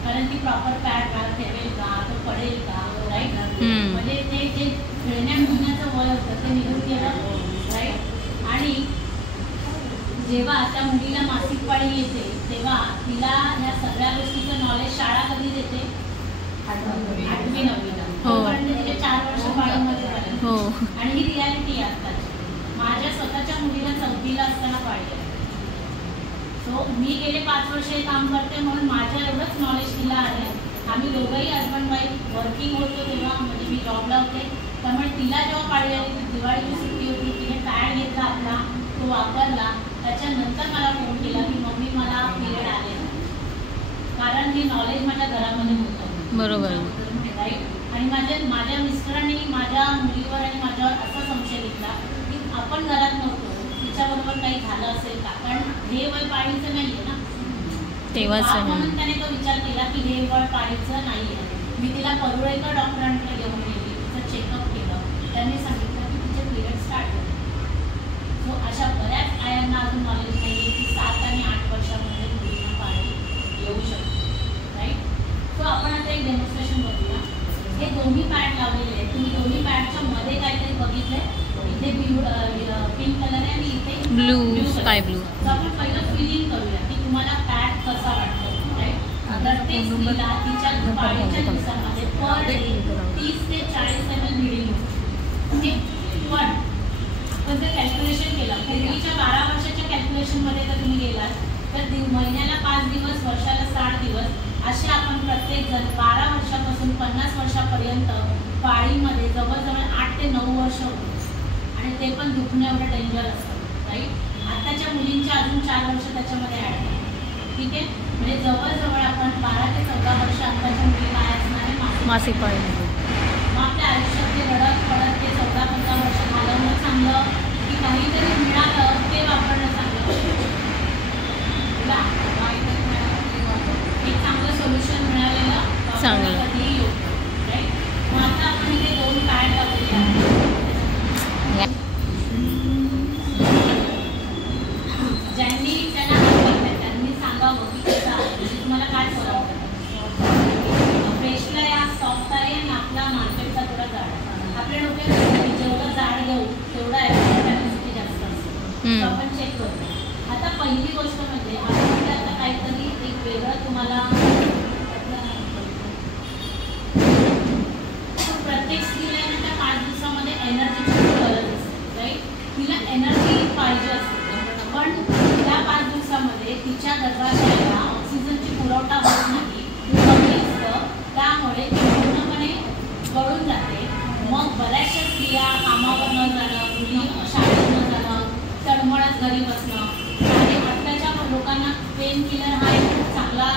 कारण ती प्रॉपर पॅड ठेवेल का, तो पडेल का, राईट. म्हणजे ते जे खेळण्याचं वय होतं ते निघून गेलं, राईट. आणि जेव्हा त्या मुलीला मासिक पाळी येते तेव्हा तिला ह्या सगळ्या गोष्टीचं नॉलेज शाळा कधी देते, 8वी 9वीला. तोपर्यंत तिचे 4 वर्ष पाळीमध्ये झाले. आणि ही रियालिटी आहे आत्ताची. माझ्या स्वतःच्या मुलीला 4वीला असताना पाळी आहे. सो मी गेले 5 वर्ष हे काम करते म्हणून माझ्या एवढंच नॉलेज तिला आहे. आम्ही दोघंही हजबंड वाईफ वर्किंग होतो तेव्हा, म्हणजे मी जॉबला होते, त्यामुळे तिला जेव्हा पाळी आली ती दिवाळीची सुट्टी होती, तिने पॅड घेतला आपला, तो वापरला. त्याच्यानंतर मला फोन केला की मम्मी मला पिरियड आले, कारण हे नॉलेज माझ्या घरामध्ये होतं, बरोबर, राईट. आणि माझ्या मिस्टरांनी माझ्या मुलीवर आणि माझ्यावर असा संशय घेतला की आपण घरात नव्हतो, तिच्याबरोबर काही झालं असेल का, कारण हे वय पाळीचं नाही आहे ना तेव्हाच, म्हणून त्याने तो विचार केला की हे वय पाळीचं नाही आहे. मी तिला परुळेकर डॉक्टरांकडे घेऊन गेली, तिचं चेकअप केलं, त्यांनी सांगितलं की तिचे पिरियड स्टार्ट होते. सो अशा बऱ्याच आयांना अजून नॉलेज नाही आहे की 7 आणि 8 वर्षामध्ये मुलींना पाळी येऊ शकते, राईट. सो आपण आता एक डेमॉन्स्ट्रेशन बघूया. हे दोन्ही पॅड लावलेले आहेत. तुम्ही दोन्ही पॅडच्या मध्ये काहीतरी बघितलंय, इथे पिंक कलर आहे आणि इथे ब्लू, स्काय ब्लू. तर आपण पहिलं फिलिंग करूया की तुम्हाला पॅड कसा वाटतो, राईट. प्रत्येक स्त्रीला तिच्या पाळीच्या दिवसामध्ये पर डे 30 ते 40 ml ब्लिडिंग होते. पण आपण जर कॅल्क्युलेशन केलं, पूर्वीच्या 12 वर्षाच्या कॅल्क्युलेशनमध्ये जर तुम्ही गेलात तर महिन्याला 5 दिवस, वर्षाला 60 दिवस असे आपण प्रत्येक जण 12 वर्षापासून 50 वर्षापर्यंत पाळीमध्ये जवळजवळ 8 ते 9 वर्ष होतो आणि ते पण दुखणं एवढं डेंजर असतं, राईट. आताच्या मुलींचे अजून 4 वर्ष त्याच्यामध्ये ॲड होतात, ठीक आहे. म्हणजे जवळजवळ आपण 12 ते 14 वर्ष आताच्या मुली काय असणार आहे, मासिक पाळी. मग आपल्या आयुष्यात ते रडत पडत ते 14-15 वर्ष घालवणं चांगलं की काहीतरी मिळालं ते वापरणं चांगलं. एक चांगलं सोल्युशन मिळालेलं चांगलं. कधीही योग्य, राईट. मग आता आपण इथे 2 पॅड लावलेले आहेत. ज्यांनी त्यांना आवडतं त्यांनी सांगावं की कसं आहे, तुम्हाला काय फरक पडतो. फ्रेशला या सॉफ्ट आहे आणि आपला मार्केटचा थोडा जाड. आपल्या डोक्यात जेवढं जाड घेऊ तेवढा कॅपॅसिटी जास्त असते, आपण चेक करतो. आता पहिली गोष्ट म्हणजे आपण आता काहीतरी एक वेगळं तुम्हाला, प्रत्येक स्त्रीला ना त्या 5 दिवसामध्ये एनर्जीची गरज असते, राईट. तिला एनर्जी पाहिजे असते, पण त्या 5 दिवसामध्ये तिच्या गर्भाशयाला ऑक्सिजनची पुरवठा होत नाही, कमी असतं, त्यामुळे ती पूर्णपणे गळून जाते. मग बऱ्याचशा स्त्रिया कामावर न जाणं, मुली शाळेत न जाणं, तळमळत घरी बसणं, आणि आत्ताच्या लोकांना पेन किलर हा एक खूप चांगला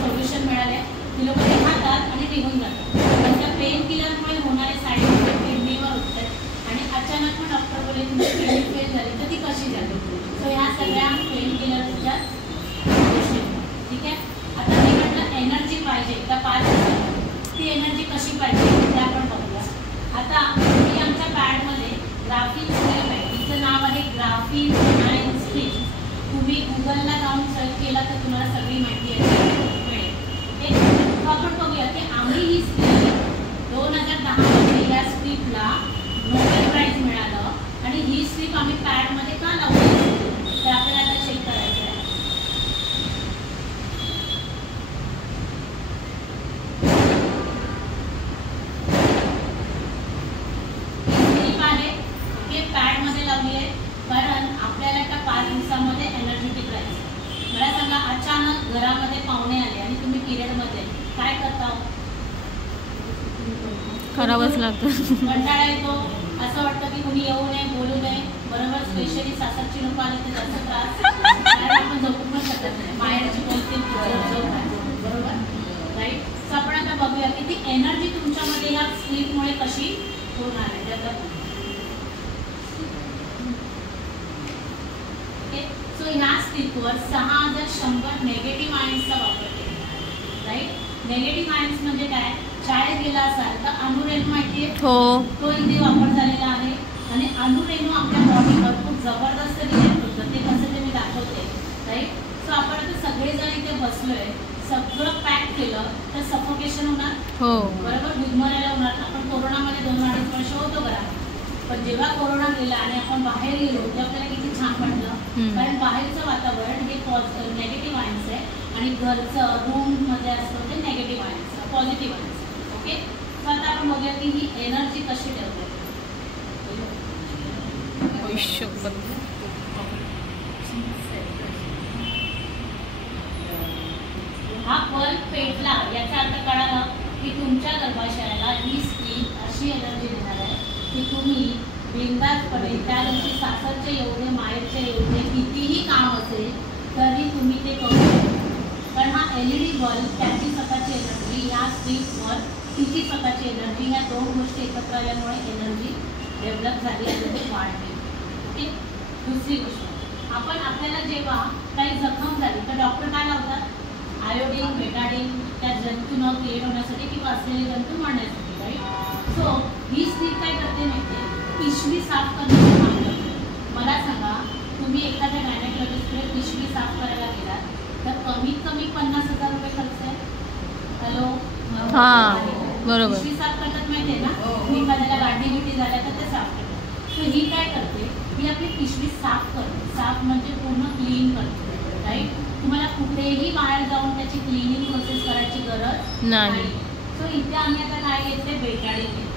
सोल्युशन मिळाले. ती लोक ते खातात आणि निघून जातात, पण त्या पेन किलरमुळे होणारे साईड इफेक्ट किडनीवर होतात आणि अचानक पण डॉक्टर बोलले तुमची किडनी फेल झाली तर ती कशी झाली. सो ह्या सगळ्या पेन किलरच्या गोष्टी, ठीक आहे. आता मी म्हटलं एनर्जी पाहिजे त्या 5 दिवसात, ती एनर्जी कशी पाहिजे ते आपण बघूया. आता मी आमच्या पॅडमध्ये ग्राफिन स्ट्रीप आहे, तिचं नाव आहे ग्राफिन नाईन स्ट्रीप. तुम्ही गुगलला जाऊन सर्च केला तर तुम्हाला सगळी माहिती मिळेल. ओके, आपण बघूया की आम्ही ही स्ट्रीप 2010 मध्ये या स्ट्रीपला नोबेल प्राईज मिळालं आणि ही स्ट्रीप आम्ही पॅडमध्ये का लावली तर आपल्याला आता चेक करायचं आहे. स्ट्रीप आहे, ओके, पॅडमध्ये लावली आहे कारण आपल्याला एका 5 दिवसामध्ये एनर्जेटिक राहायचं. मला सांगा, अचानक घरामध्ये पाहुणे आले आणि तुम्ही पिरियडमध्ये काय करता, करावंच लागतं, कंटाळा येतो, असं वाटतं की कुणी येऊ नये, बोलू नये, बरोबर. स्पेशली सासरची लोक आले तर जास्त त्रास, कारण आपण झोपू पण शकत नाही, बाहेरची कोणती बरोबर, राईट. सो आपण आता बघूया की ती एनर्जी तुमच्यामध्ये ह्या स्लीपमुळे कशी होणार आहे त्याचा. ओके, सो ह्या स्लीपवर 6100 निगेटिव्ह आयन्सचा वापर केला, राईट. निगेटिव्ह आयन्स म्हणजे काय, शाळेत गेला असाल तर अणुरेणू माहिती आहे, तो इथे वापर झालेला आहे आणि अणुरेणू आपल्या बॉडीवर खूप जबरदस्त रिएक्ट होतं, ते कसं ते मी दाखवते, राईट. सो आपण आता सगळेजण इथे बसलोय, सगळं पॅक केलं तर सफोकेशन होणार, बरोबर, गुदमरायला होणार. आपण कोरोनामध्ये 2-2.5 वर्ष होतो घरात, पण जेव्हा कोरोना गेला आणि आपण बाहेर गेलो तेव्हा आपल्याला किती छान वाटलं, कारण बाहेरचं वातावरण हे नेगेटिव्ह आयन्स आहे आणि घरचं रूममध्ये असतं ते negative ions, positive ions. Okay, तर आता आपण बघूया की ही एनर्जी कशी ठेवते. हा बल्ब पेटला याचा अर्थ कळाला की तुमच्या गर्भाशयाला ही स्ट्रीप अशी एनर्जी देणार आहे की तुम्ही बिनधास्तपणे त्या दिवशी सासरचे एवढे माहेरचे एवढे कितीही काम असेल तरी तुम्ही ते करू शकता. कारण हा LED बल्ब त्याची स्वतःची एनर्जी, या स्ट्रीपवर तिची स्वतःची एनर्जी, ह्या 2 गोष्टी एकत्र आल्यामुळे एनर्जी डेव्हलप झाली आणि ते वाढली. ओके, दुसरी गोष्ट, आपण आपल्याला जेव्हा काही जखम झाली तर डॉक्टर काय लावतात, आयोडीन, बेटाडीन, त्या जंतू न क्रिएट होण्यासाठी किंवा असलेले जंतू मारण्यासाठी, राईट. सो ही स्ट्रीप काय करते माहिती आहे, पिशवी साफ करण्याचं काम करते. मला सांगा, तुम्ही एखाद्या गायनेकॉलॉजिस्टकडे पिशवी साफ करायला गेलात तर कमीत कमी 50,000 रुपये खर्च आहे. हॅलो, बरोबर. पिशवी साफ करतात माहिती आहे ना, एखाद्याला गाठी झाल्या तर ते साफ करतात. सो ही काय करते, ही आपली पिशवी साफ करते. साफ म्हणजे पूर्ण क्लीन करते, राईट. तुम्हाला कुठेही बाहेर जाऊन त्याची क्लिनिंग प्रोसेस करायची गरज नाही. सो इथे आम्ही आता काय घेतले, बेटाडीन घेतले,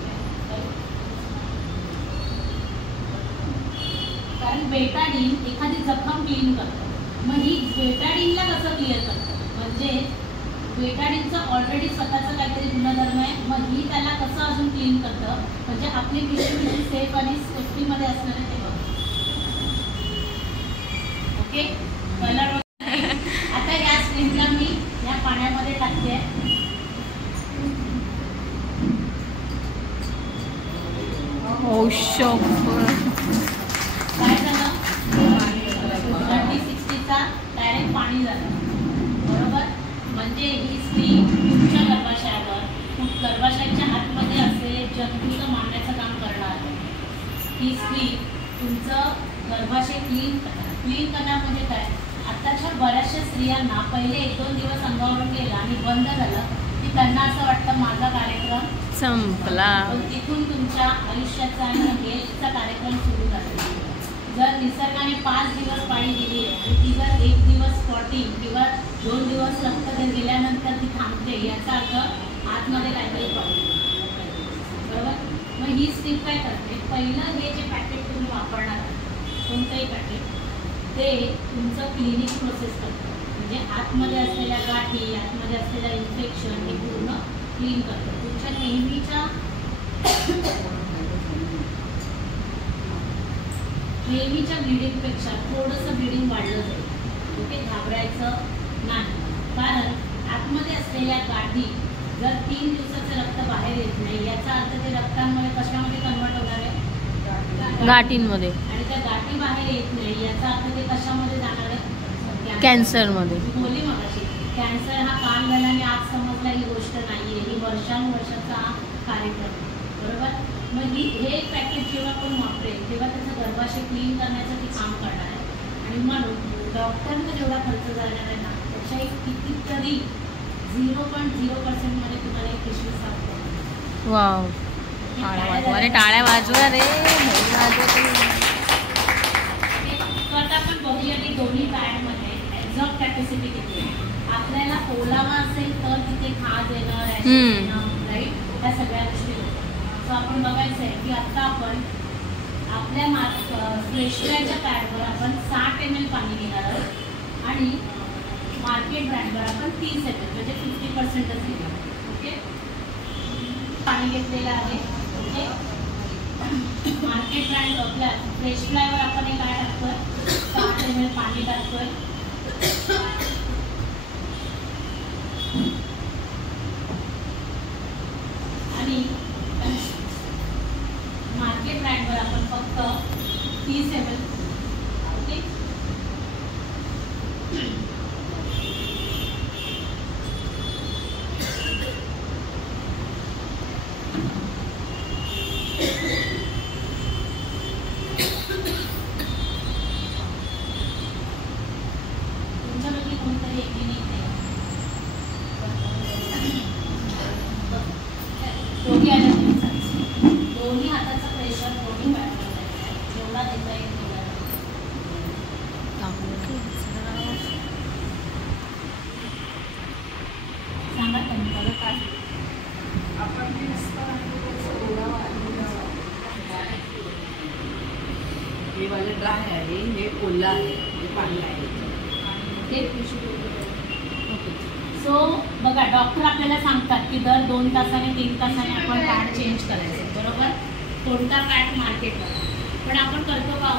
कारण बेटाडीन एखादी जखम क्लीन करतं. मग ही बेटाडीनला कसं क्लिअर करतं, म्हणजे बेटाडीनचं ऑलरेडी स्वतःचं काहीतरी गुणधर्म आहे, मग ही त्याला कसं अजून क्लीन करतं, म्हणजे आपली पिशवी सेफ आणि सेफ्टीमध्ये असणार आहे ते बघ. ओके, कलर आता या स्क्रीनला मी या पाण्यामध्ये टाकते. काय झालं, 30-60चा डायरेक्ट पाणी झालं, बरोबर. म्हणजे ही स्क्रीन तुमच्या गर्भाशयावर, गर्भाशयाच्या आतमध्ये असलेले जंतूचं मारण्याचं काम करणार आहे. ही स्क्रीन तुमचं गर्भाशय क्लीन करणार म्हणजे काय, आताच्या बऱ्याचशा स्त्रियांना पहिले 1-2 दिवस अंगावरून गेला आणि बंद झालं की त्यांना असं वाटतं माझा कार्यक्रम संपला, पण तिथून तुमच्या आयुष्याचा आणि हेल्थचा कार्यक्रम सुरू झाला. जर निसर्गाने 5 दिवस पाळी दिली आहे आणि ती जर 1 दिवस स्पॉटिंग किंवा 2 दिवस रक्त गेल्यानंतर ती थांबते, याचा अर्थ आतमध्ये काहीतरी प्रॉब्लेम, बरोबर. मग ही स्ट्रीप काय करते, पहिलं हे जे पॅकेट तुम्ही वापरणार आहात कोणतंही पॅकेट, ते तुमचं क्लिनिक प्रोसेस करतं, म्हणजे आतमध्ये असलेल्या गाठी, आतमध्ये असलेल्या इन्फेक्शन हे पूर्ण क्लीन करतं. तुमच्या नेहमीच्या ब्लिडिंगपेक्षा थोडंसं ब्लिडिंग वाढलं जाईल. ओके, घाबरायचं नाही, कारण आतमध्ये असलेल्या गाठी जर 3 दिवसाचं रक्त बाहेर येत नाही, याचा अर्थ ते रक्तांमध्ये कशामध्ये कन्वर्ट होणार आहे, गाठींमध्ये, आणि त्या गाठी बाहेर येत नाही याचा अर्थ ते कशामध्ये जाणार आहे, कॅन्सरमध्ये. बोलली मगाशी, कॅन्सर हा काल झाला आणि आज समजला ही गोष्ट नाहीये, ही वर्षानुवर्षाचा कार्यक्रम, बरोबर. मग हे पॅकेट जेव्हा कोण वापरेल तेव्हा त्याचं गर्भाशय क्लीन करण्याचं ते काम करणार आहे. आणि म्हणून डॉक्टरला जेवढा खर्च जाणार आहे ना, त्याच्या एक कितीतरी 0.0% मध्ये तुम्हाला एक पिशवी साफ करणार. वाव, टाळ्या वाजवा रे. तर आता आपण बघूया की दोन्ही पॅडमध्ये एक्झॉस्ट कॅपॅसिटी किती आहे. आपल्याला ओलावा असेल तर तिथे खाज येणं, रॅशेस येणं, राईट, त्या सगळ्या गोष्टी होतात. सो आपण बघायचं आहे की आता आपण आपल्या फ्रेशच्या पॅडवर आपण 60 ml पाणी घेणार आहोत आणि मार्केट ब्रँडवर आपण 30 ml म्हणजे 50%च घेणार. ओके, पाणी घेतलेलं आहे. ओके, मार्केट ब्रँड आपल्या फ्रेश फ्लायवर आपण हे काय टाकतोय, 60 ml पाणी टाकतोय. आणि मार्केट ब्रँडवर आपण फक्त 30 ml. ओके, तुमच्यापैकी कोणतरी एकही नाही, दोघी आल्या दोन्ही हाताचा प्रेशर दोन्ही बॅटवर द्यायचा आहे, जेवढा देता येईल तेवढा. सांगा त्यांनी काय हे वाले ड्राय आहे, हे ओला आहे, हे पाणी आहे. सो बघा, डॉक्टर आपल्याला सांगतात की दर 2 तासाने 3 तासाने आपण पॅड चेंज करायचं, बरोबर. कोणता पॅड मार्केटवर, पण आपण करतो का,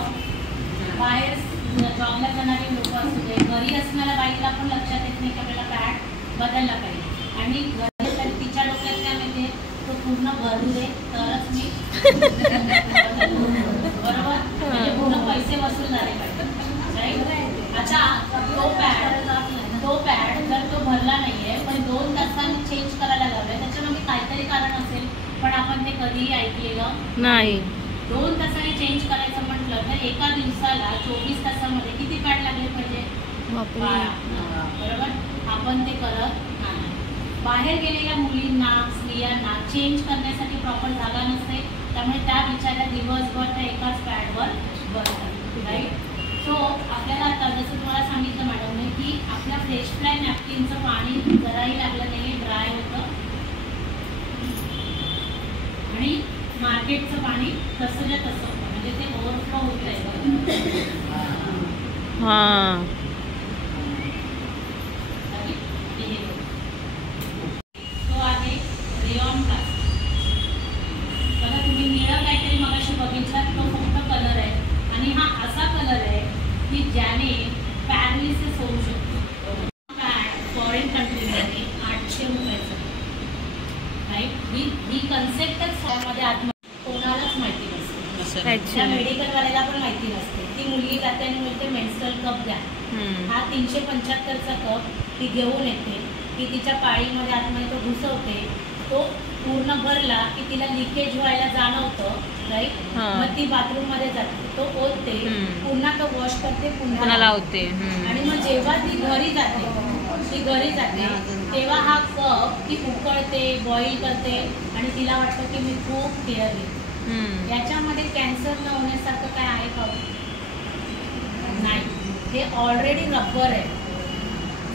बाहेर जॉबला जाणारी लोक असू दे, घरी असणाऱ्या बाईला पण लक्षात येत नाही की आपल्याला पॅड बदलला पाहिजे. आणि घरी तरी तिच्या डोक्यात काय माहिती, तो पूर्ण भरू दे तरच मी बरोबर, म्हणजे पूर्ण पैसे वसूल झाले पाहिजे, राईट. आता तो पॅड जर तो भरला नाहीये पण 2 तासांनी चेंज करायला लावलाय, त्याच्यामध्ये काहीतरी कारण असेल, पण आपण ते कधीही ऐकलेलं नाही. 2 तासांनी चेंज करायचं म्हटलं तर एका दिवसाला 24 तासामध्ये किती पॅड लागले पाहिजे, 12, बरोबर. आपण ते करत नाही. बाहेर गेलेल्या मुलींना, स्त्रियांना चेंज करण्यासाठी प्रॉपर जागा नसते, त्यामुळे त्या बिचाऱ्या दिवसभर त्या एकाच पॅडवर बसतात, राईट. सो आपल्याला आता जसं तुम्हाला सांगितलं मॅडमने की आपल्या फ्रेश फ्लाय नॅपकिनचं पाणी जराही लागलं नाही, ड्राय होतं, आणि मार्केटचं पाणी तसंच्या तसं होतं, म्हणजे ते ओव्हरफ्लो होत आहे. हां, आणि हा असा कलर आहे की ज्याने पॅरालिसिस होऊ शकतो. फॉरेन कंट्रीमध्ये 800 रुपयाचं, राईट. ही कन्सेप्टच मध्ये कोणालाच माहिती नसते. त्या मेडिकलवाल्याला पण माहिती नसते. ती मुलगी जाते आणि बोलते मेन्स्ट्रुअल कप द्या. हा 375चा कप ती घेऊन येते. ती तिच्या पाळीमध्ये आतमध्ये तो घुसवते. तो पूर्ण भरला की तिला लिकेज व्हायला जाणवतं, राईट. मग ती बाथरूम मध्ये जाते, तो ओतते, पुन्हा तो वॉश करते, पुन्हा लावते. आणि मग जेव्हा ती घरी जाते तेव्हा हा कप ती उकळते, बॉईल करते आणि तिला वाटतं की मी खूप केअर घेते. याच्यामध्ये कॅन्सर न होण्यासारखं काय आहे का? नाही. हे ऑलरेडी रबर आहे,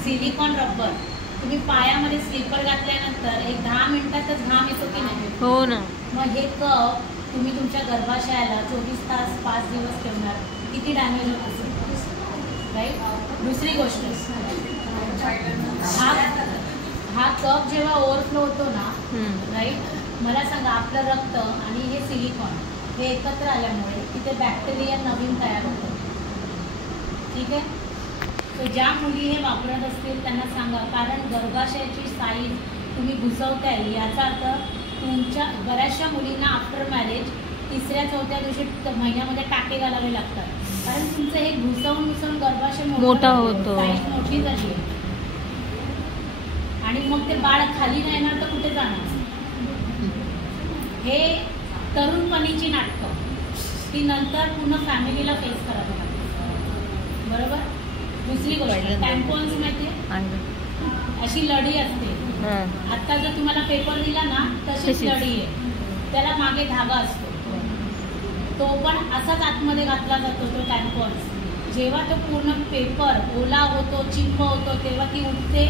सिलिकॉन रबर. तुम्ही पायामध्ये स्लीपर घातल्यानंतर एक 10 मिनिटातच घाम येतो की नाही? हो ना. मग हे कप तुम्ही तुमच्या गर्भाशयाला 24 तास 5 दिवस ठेवणार, किती डॅमेज होत असेल, राईट. दुसरी गोष्ट, हा कप जेव्हा ओव्हरफ्लो होतो ना, राईट, मला सांगा आपलं रक्त आणि हे सिलिकॉन हे एकत्र आल्यामुळे तिथे बॅक्टेरिया नवीन तयार होतो. ठीक आहे. तर ज्या मुली हे वापरत असतील त्यांना सांगा, कारण गर्भाशयाची साईज तुम्ही घुसवताय याचा अर्थ तुमच्या बऱ्याचशा मुलींना आफ्टर मॅरेज 3ऱ्या-4थ्या दिवशी महिन्यामध्ये टाके घालावे लागतात, कारण तुमचं हे घुसवून गर्भाशय मोठा होतो, साईज मोठी झाली आहे. आणि मग ते बाळ खाली नाही येणार तर कुठे जाणार? हे तरुणपणीची नाटकं ती नंतर पूर्ण फॅमिलीला फेस करावं लागतं, बरोबर. दुसरी गोष्ट, टॅम्पॉन्स माहितीये, अशी लढी असते. आता जर तुम्हाला पेपर दिला ना तशीच लढी आहे, त्याला मागे धागा असतो, तो पण असाच आतमध्ये घातला जातो तो टॅम्पॉन्स. जेव्हा तो पूर्ण पेपर ओला होतो, चिंब होतो, तेव्हा ती उठते,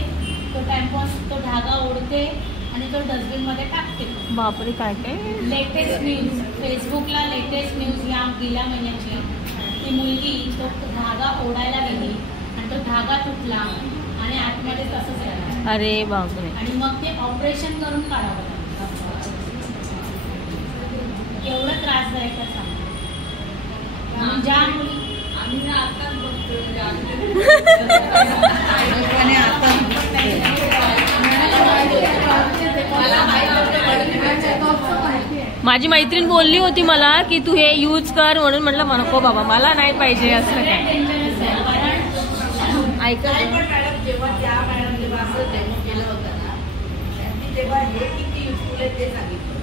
तो टॅम्पॉन्स तो धागा ओढते आणि तो डस्टबिन मध्ये टाकते. बापरे, काय काय लेटेस्ट न्यूज, फेसबुकला लेटेस्ट न्यूज या गेल्या महिन्याची, ती मुलगी तो धागा ओढायला गेली आणि तो धागा तुटला आणि आतमध्ये तसंच राहिलं. अरे बापरे. आणि मग ते ऑपरेशन करून काढावं लागतं. एवढं त्रासदायक आहे सांगा. ज्या मुली आम्ही आताच बघतो, माझी मैत्रीण बोलली होती मला की तू हे यूज कर म्हणून. म्हटलं नको बाबा, मला नाही पाहिजे असं काय. ऐका, जेव्हा त्या मॅडम जेव्हा असं डेमो केलं होतं ना, त्यांनी तेव्हा हे किती युजफुल आहे ते सांगितलं.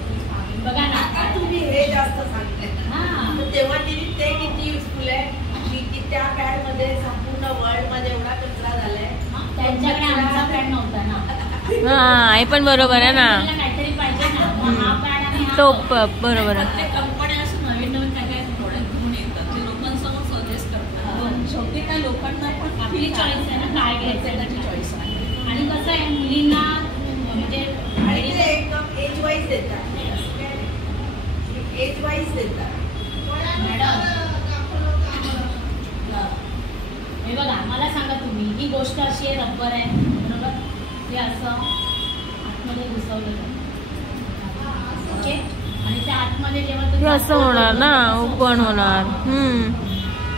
बघा ना, आता तुम्ही हे जास्त सांगितलं, तेव्हा तिने ते किती युजफुल आहे की त्या पॅड मध्ये संपूर्ण वर्ल्ड मध्ये एवढा कचरा झालाय. त्यांच्याकडे आमचा पॅड नव्हता ना. हा, हे पण बरोबर आहे ना. काहीतरी पाहिजे ना, हा पॅड आणि तो बरोबर आहे. कंपनी असं नवीन नवीन काय काय प्रोडक्ट घेऊन येतात, ते लोकांसमोर सजेस्ट करतात. शेवटी काय लोकांना पण आपली चॉईस आहे ना काय घ्यायचं, त्याची चॉईस आहे. आणि कसं आहे मुलींना म्हणजे एज वाईज देतात, एज वाईज देतात. मॅडम हे बघा, मला सांगा तुम्ही, ही गोष्ट अशी आहे, रबर आहे बरोबर, हे असं आतमध्ये घुसवलं जातं, ओके. आणि त्या आतमध्ये जेव्हा ते असं होणार ना, ओपन होणार.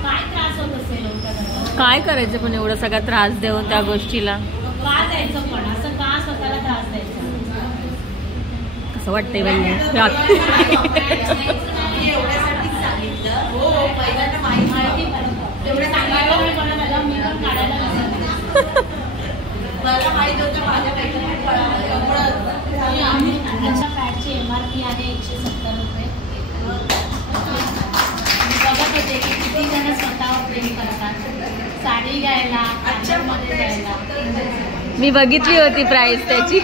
काय त्रास होत असेल त्या, काय करायचं पण एवढा सगळा त्रास देऊन त्या गोष्टीला? का द्यायचं पण असं, का स्वतःला त्रास द्यायचा? कसं वाटतंय बाई. एवढ्यासाठीच सांगितलं. हो, पहिल्यांदा माहिती तेवढं सांगायला मी पण काढायला मला माहित होतं माझ्या आमच्या पॅडची MRP आहे 170 रुपये. मी बघत होते की किती जण स्वतःवर प्रेम करतात, साडी घ्यायला, मध्ये जायला. मी बघितली होती प्राइस त्याची.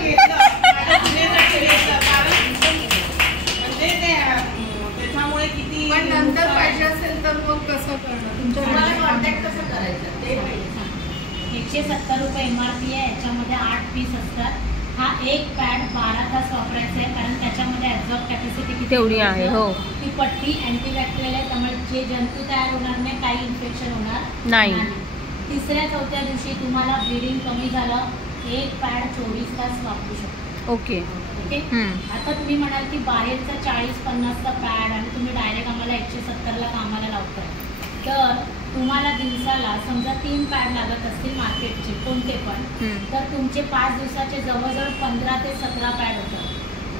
त्याच्यामुळे किती, पण नंतर पाहिजे असेल तर मग कसं करणार, तुमच्या कॉन्टॅक्ट कसं करायचं ते 170 रुपये MRP आहे. याच्यामध्ये 8 पीस असतात. हा एक पॅड 12 तास वापरायचा आहे, कारण त्याच्यामध्ये ॲब्झॉर्ब कॅपॅसिटी तेवढी आहे. हो, ती पट्टी अँटीबॅक्टेरियल आहे, त्यामुळे जे जंतू तयार होणार नाही, काही इन्फेक्शन होणार नाही. 3ऱ्या-4थ्या दिवशी तुम्हाला ब्लिडिंग कमी झालं, एक पॅड 24 तास वापरू शकतो. ओके. ओके. आता तुम्ही म्हणाल की बाहेरचा 40-50चा पॅड आणि तुम्ही डायरेक्ट आम्हाला 170ला कामाला लावताय, तर तुम्हाला दिवसाला समजा 3 पॅड लागत असतील मार्केटचे कोणते पण, तर तुमचे 5 दिवसाचे जवळजवळ 15 ते 17 पॅड होतात.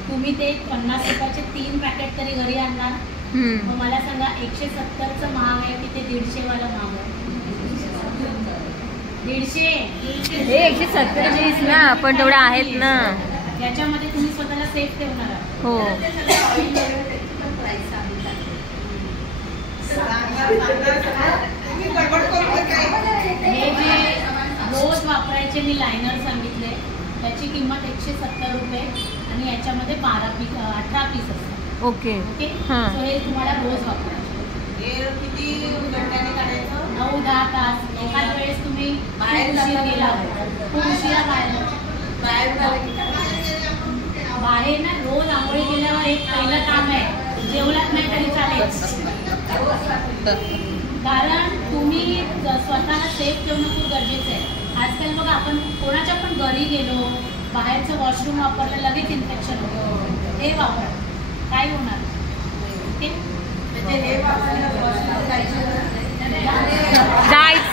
तुम्ही ते 50 रुपयाचे 3 पॅकेट तरी घरी आणणार. मग मला सांगा 170चं महाग आहे की ते 150 वाला महाग आहे? 150. 147 ना, पण तेवढे आहेत ना. याच्यामध्ये तुम्ही स्वतःला सेफ ठेवणार आहात. हो. हे जे रोज वापरायचे मी लायनर सांगितले त्याची किंमत 170 रुपये आणि याच्यामध्ये 18 पीस असतात. ओके. ओके. हां. सो हे तुम्हाला रोज वापरायचे. हे किती घंट्याने काढायचं? 9-10 तास. एखाद वेळेस तुम्ही बाहेर उशिरा गेला, खूप उशिरा बाहेर बाहेर ना रोज आंघोळी केल्यावर एक पहिलं काम आहे, जेवलात नाही तरी चालेल. कारण तुम्ही स्वतःला सेफ ठेवणं खूप गरजेचं आहे. आजकाल बघा आपण कोणाच्या पण घरी गेलो, बाहेरचं वॉशरूम वापरलं लगेच इन्फेक्शन होतं. हे वापरा, काय होणार? ओके. म्हणजे हे वापरायला वॉशरूम जायचं जायचं